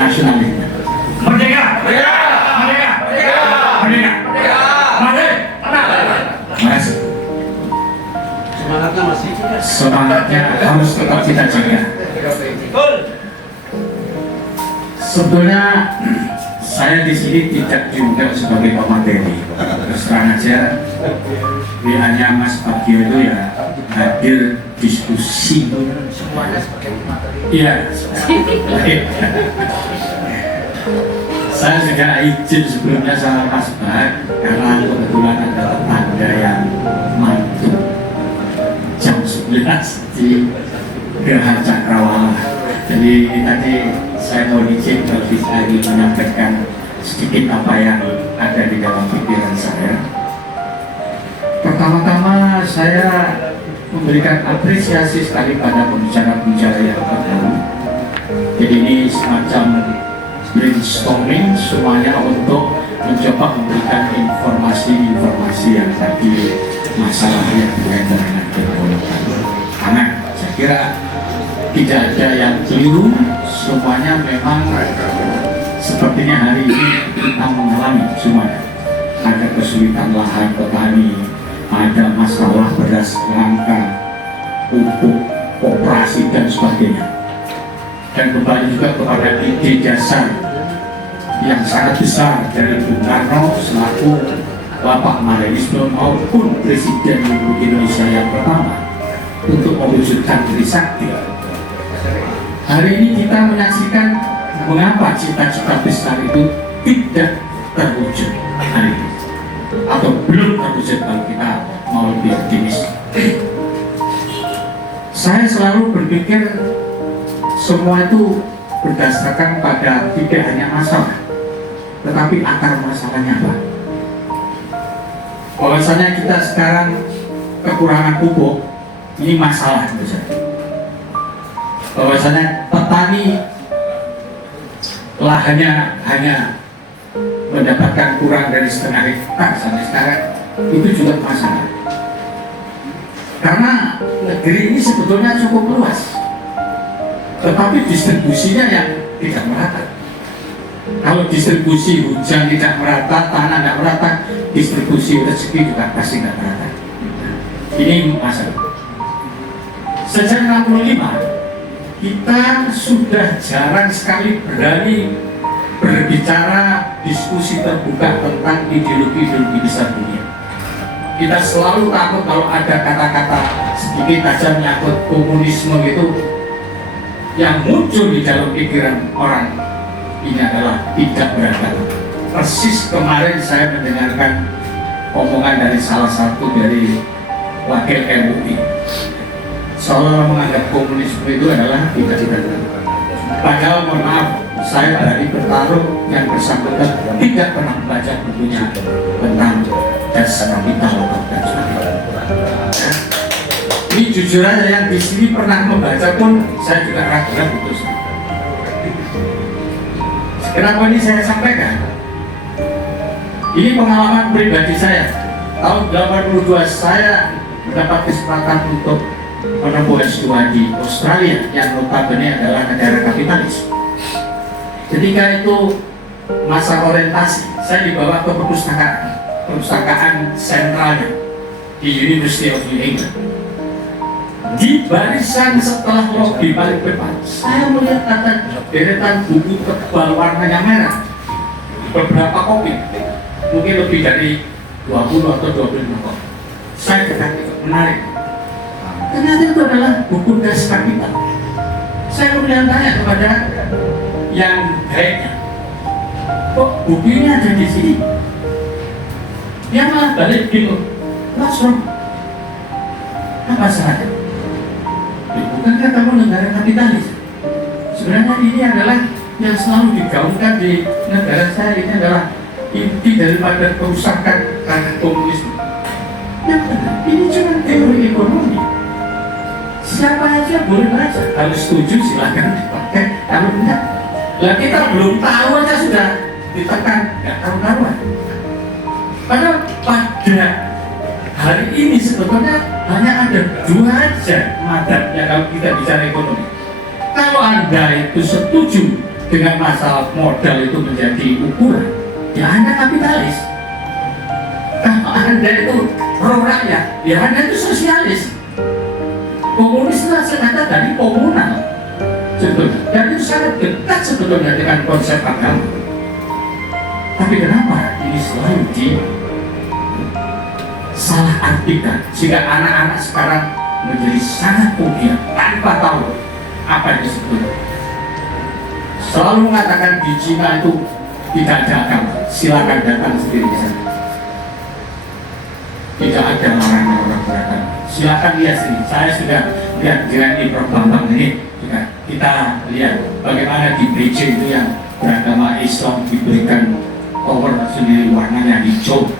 nasionalisme. Merdeka! Merdeka! Merdeka! Merdeka! Merdeka! Masih. Semangatnya masih. Semangatnya harus tetap kita jaga. Sebetulnya saya di sini tidak diundang sebagai pemateri. Terus terang aja, hanya Mas Bagio itu ya hadir diskusi. Semuanya sebagai materi. Iya. Saya juga izin sebelumnya sama Mas Bag karena kebetulan ada tetangga yang mantu jam 11 di Geraha Cakrawala. Jadi tadi saya mau izin kalau bisa menyampaikan sedikit apa yang ada di dalam pikiran saya. Pertama-tama saya memberikan apresiasi sekali pada pembicara-pembicara yang terdahulu. Jadi ini semacam brainstorming semuanya untuk mencoba memberikan informasi-informasi yang tadi masalah yang berkaitan dengan kepolisian. Karena saya kira tidak ada yang keliru, semuanya memang sepertinya hari ini kita mengalami semuanya. Ada kesulitan lahan petani, ada masalah beras langka, pupuk, operasi dan sebagainya. Dan kembali juga kepada ide dasar yang sangat besar dari Bung Karno selaku Bapak Marxisme maupun Presiden Republik Indonesia yang pertama untuk mewujudkan Trisakti. Hari ini kita menyaksikan mengapa cita-cita besar itu tidak terwujud hari ini atau belum terwujud kalau kita mau lebih optimis. Saya selalu berpikir semua itu berdasarkan pada tidak hanya masalah, tetapi akar masalahnya apa? Bahwasanya kita sekarang kekurangan pupuk, ini masalah besar. Bahwasanya petani lahannya hanya mendapatkan kurang dari setengah hektar sampai sekarang, itu juga masalah. Karena negeri ini sebetulnya cukup luas, tetapi distribusinya yang tidak merata. Kalau distribusi hujan tidak merata, tanah tidak merata, distribusi rezeki juga pasti tidak merata. Ini masalah. Sejak 65 kita sudah jarang sekali berani berbicara diskusi terbuka tentang ideologi-ideologi besar dunia. Kita selalu takut kalau ada kata-kata sedikit aja menyangkut komunisme itu yang muncul di dalam pikiran orang ini adalah tidak beragama. Persis kemarin saya mendengarkan omongan dari salah satu dari wakil MUI, seolah menganggap komunisme itu adalah tidak beragama. Padahal mohon maaf, saya dari bertarung yang bersangkutan tidak pernah membaca bukunya tentang dasar kapital dan sebagainya. Ini jujur aja yang di sini pernah membaca pun saya juga ragu-ragu terus. Kenapa ini saya sampaikan? Ini pengalaman pribadi saya. Tahun 82 saya mendapat kesempatan untuk menempuh S2 di Australia yang notabene adalah negara kapitalis. Ketika itu masa orientasi, saya dibawa ke perpustakaan sentralnya di University of New England. Di barisan setelah lobi paling depan, saya melihat ada deretan buku tebal warnanya merah, beberapa kopi, mungkin lebih dari 20 atau 25 kopi. Saya tertarik, menarik. Ternyata itu adalah buku Das Kapital. Saya kemudian tanya kepada yang baiknya, kok buku ini ada di sini? Dia malah balik bingung. What's wrong? Apa salahnya? Bukankah kamu negara kapitalis? Sebenarnya ini adalah yang selalu digaungkan di negara saya, ini adalah inti daripada kerusakan karena komunisme. Ya, ini cuma teori ekonomi. Siapa aja boleh baca. Kalau setuju silahkan dipakai, kalau enggak, lah kita belum tahu aja sudah ditekan, nggak karu-karuan. Padahal pada hari ini sebetulnya hanya ada dua aja madhabnya kalau kita bicara ekonomi. Kalau Anda itu setuju dengan masalah modal itu menjadi ukuran, ya Anda kapitalis. Kalau Anda itu pro rakyat, ya Anda itu sosialis. Komunis itu kata dari komunal, sebetulnya. Dan itu sangat dekat sebetulnya dengan konsep agama. Tapi kenapa ini selalu salah artikan sehingga anak-anak sekarang menjadi sangat punya tanpa tahu apa yang disebut. Selalu mengatakan di Cina itu tidak ada agama, silakan datang sendiri saja. Tidak ada larangan orang beragama. Silakan lihat sini. Saya sudah lihat dengan di Prof. Bambang ini juga. Kita lihat bagaimana di Beijing itu yang beragama Islam diberikan cover sendiri warnanya hijau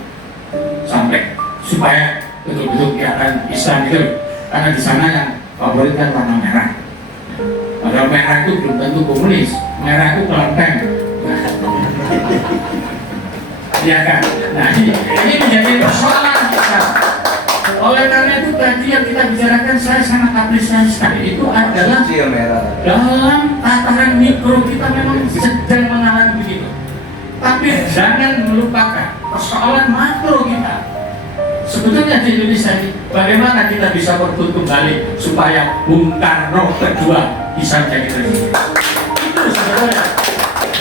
sampai supaya betul-betul kelihatan Islam itu, karena di sana yang favorit kan warna merah. Padahal merah itu belum tentu komunis, merah itu kelenteng. Ya kan? Nah ini menjadi persoalan kita. Oleh karena itu tadi yang kita bicarakan saya sangat apresiasi sekali itu adalah dalam tataran mikro kita memang sedang mengalami begitu. Tapi jangan melupakan persoalan makro kita. Sebetulnya di Indonesia ini bagaimana kita bisa berbut kembali supaya Bung Karno kedua bisa menjadi presiden. Itu sebetulnya.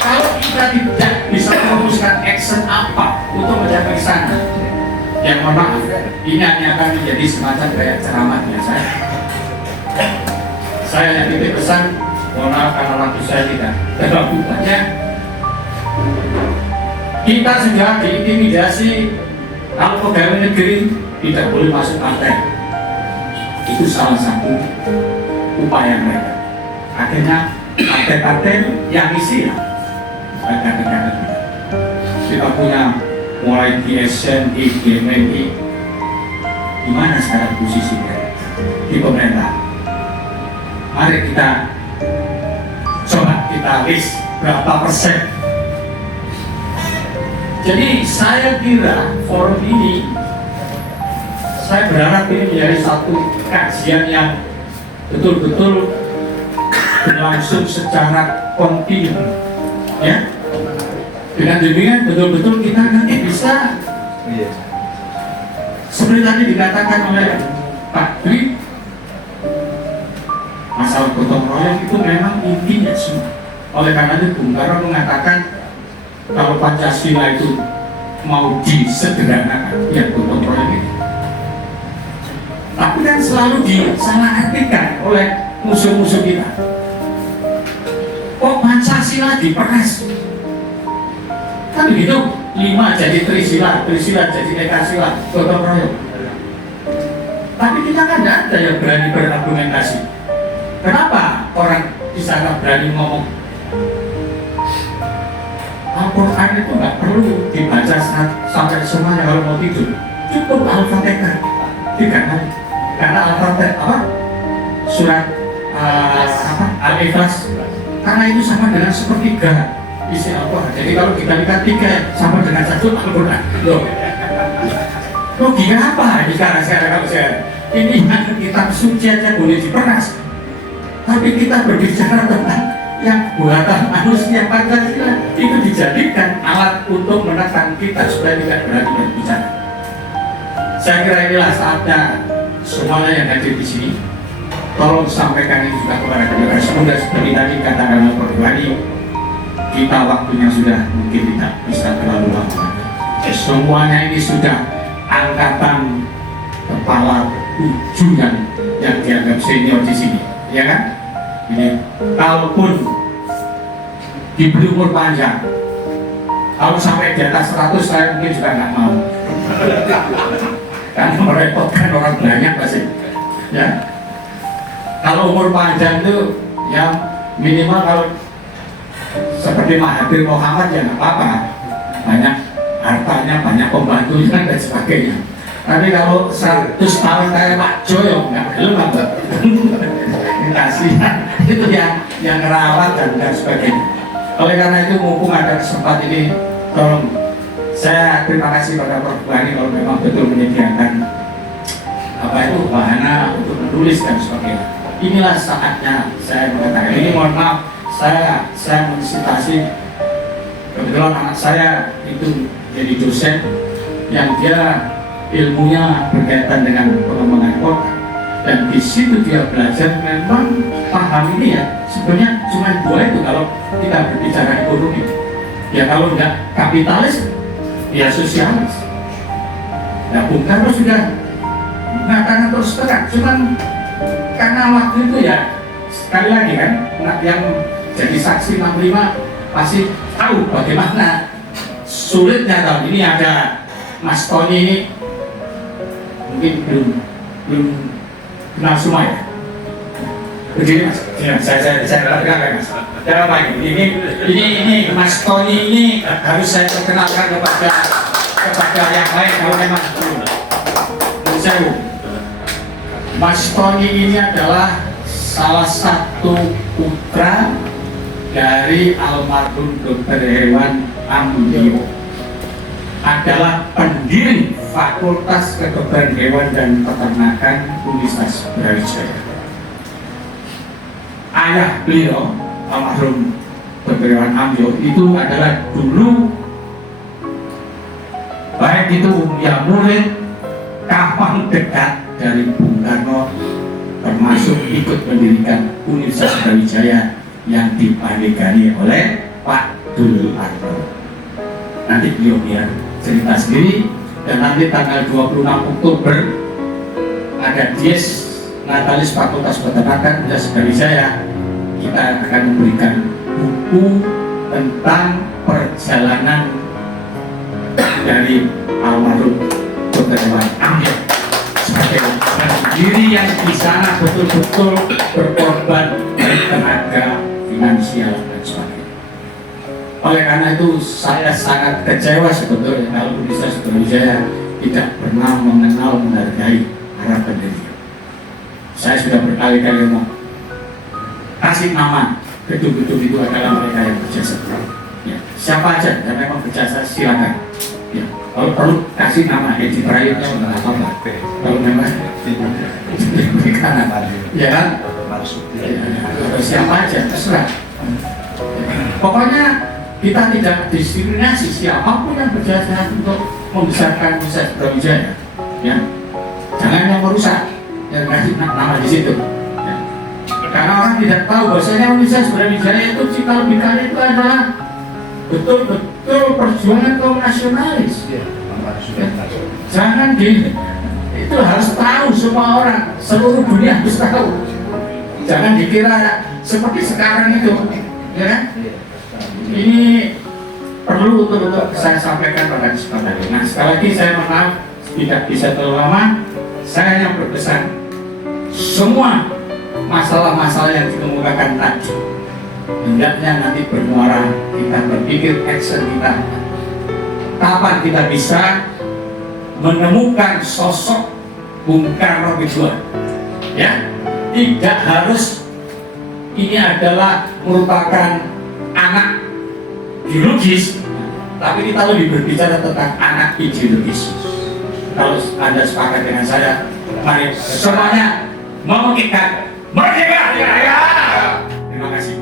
Kalau kita tidak bisa merumuskan action apa untuk mencapai sana, yang mohon maaf, ini hanya akan menjadi semacam kayak ceramah biasa. Saya yang titip pesan, mohon maaf karena waktu saya tidak terlalu banyak. Kita sudah diintimidasi kalau pegawai negeri tidak boleh masuk partai. Itu salah satu upaya mereka. Akhirnya partai-partai yang isi ya negara-negara kita punya mulai DSN, GMNI. Di mana sekarang posisinya di pemerintah? Mari kita coba kita list berapa persen. Jadi saya kira forum ini, saya berharap ini menjadi satu kajian yang betul-betul berlangsung secara kontinu, ya. Dengan demikian betul-betul kita nanti bisa, seperti tadi dikatakan oleh Pak Dwi, masalah gotong royong itu memang intinya semua. Oleh karena itu Bung Karno mengatakan kalau Pancasila itu mau disederhanakan, ya gotong royong itu. Tapi kan selalu disalahartikan oleh musuh-musuh kita. Kok Pancasila diperas? Kan begitu, 5 jadi Trisila, Trisila jadi Ekasila, gotong royong. Tapi kita kan tidak ada yang berani berargumentasi. Kenapa orang di sana berani ngomong Al-Quran itu nggak perlu dibaca sampai semuanya kalau mau tidur, cukup Al-Fatihah 3 kali. Karena Al-Fatihah surat Al-Ikhlas, karena itu sama dengan sepertiga isi Al-Quran. Jadi kalau dikalikan 3 sama dengan 1 Al-Quran. Loh, logika apa ini sekarang kalau saya ini hanya kitab suci aja boleh diperas, tapi kita berbicara tentang yang buatan manusia Pancasila itu dijadikan alat untuk menekan kita supaya tidak berani berbicara. Saya kira inilah saatnya semuanya yang hadir di sini tolong sampaikan ini juga kepada generasi muda seperti tadi katakan Pak Wadi, kita waktunya sudah mungkin tidak bisa terlalu lama. Semuanya ini sudah angkatan kepala ujuan yang dianggap senior di sini, ya kan? Ini kalaupun diberi umur panjang, kalau sampai di atas 100 saya mungkin juga nggak mau, karena merepotkan orang banyak pasti. Ya, kalau umur panjang itu ya minimal kalau seperti Mahathir Muhammad ya nggak apa-apa, banyak hartanya, banyak pembantunya dan sebagainya. Tapi kalau 100 tahun kayak Pak Joyo nggak belum apa, kasihan itu yang ngerawat dan sebagainya. Oleh karena itu mumpung ada kesempatan ini, tolong saya terima kasih pada Prof. Bani kalau memang betul menyediakan apa itu bahana untuk menulis dan sebagainya. Inilah saatnya saya mengatakan ini, mohon maaf saya menisitasi, kebetulan anak saya itu jadi dosen yang dia ilmunya berkaitan dengan pengembangan kota, dan di situ dia belajar memang paham ini ya sebenarnya cuma dua itu kalau kita berbicara ekonomi ya, kalau enggak kapitalis ya sosialis. Nah, Bung Karno sudah mengatakan terus terang, cuman karena waktu itu ya sekali lagi kan yang jadi saksi 65 pasti tahu bagaimana sulitnya tahun ini. Ada Mas Tony ini mungkin belum kenal semua ya. Begini Mas, ya, saya kenalkan Mas. Ada apa ini Mas Tony ini harus saya perkenalkan kepada yang lain kalau memang belum. Mas Tony ini adalah salah satu putra dari almarhum Dr. Hewan Ambio, adalah pendiri Fakultas Kedokteran Hewan dan Peternakan Universitas Brawijaya. Ayah beliau, almarhum Dr. Hewan Ambio, itu adalah dulu baik itu ya murid kawan dekat dari Bung Karno, termasuk ikut mendirikan Universitas Brawijaya yang dipandegani oleh Pak Dul Arno. Nanti beliau biar cerita sendiri, dan nanti tanggal 26 Oktober ada Dies Natalis Fakultas Peternakan Universitas Brawijaya. Kita akan memberikan buku tentang perjalanan dari almarhum Dr. Hewan Ambio sebagai pendiri yang di sana betul-betul berkorban dari tenaga finansial dan sebagainya. Oleh karena itu saya sangat kecewa sebetulnya kalau Universitas Brawijaya tidak pernah mengenal menghargai para pendiri. Saya sudah berkali-kali ngomong, kasih nama gedung-gedung itu adalah mereka yang berjasa. Ya, siapa aja yang memang berjasa silakan. Ya, kalau perlu kasih nama Edi Prayitno nggak apa-apa. Kalau memang ya kan, siapa aja terserah. Pokoknya kita tidak diskriminasi siapapun yang berjasa untuk membesarkan Universitas Brawijaya. Ya, jangan yang merusak, yang kasih nama di situ. Ya. Karena orang tidak tahu bahwasanya Universitas Brawijaya itu cikal bakal itu adalah betul-betul perjuangan kaum nasionalis. Ya. Jangan itu harus tahu semua orang, seluruh dunia harus tahu. Jangan dikira seperti sekarang itu, ya kan? Ini perlu untuk saya sampaikan pada kesempatan ini. Nah, sekali lagi saya maaf tidak bisa terlalu lama. Saya hanya berpesan, semua masalah-masalah yang dikemukakan tadi hendaknya nanti bermuara kita berpikir action kita. Kapan kita bisa menemukan sosok Bung Karno kedua? Ya, tidak harus ini adalah merupakan anak biologis, tapi kita lebih berbicara tentang anak ideologis. Kalau Anda sepakat dengan saya, mari semuanya memungkinkan merdeka. Terima kasih.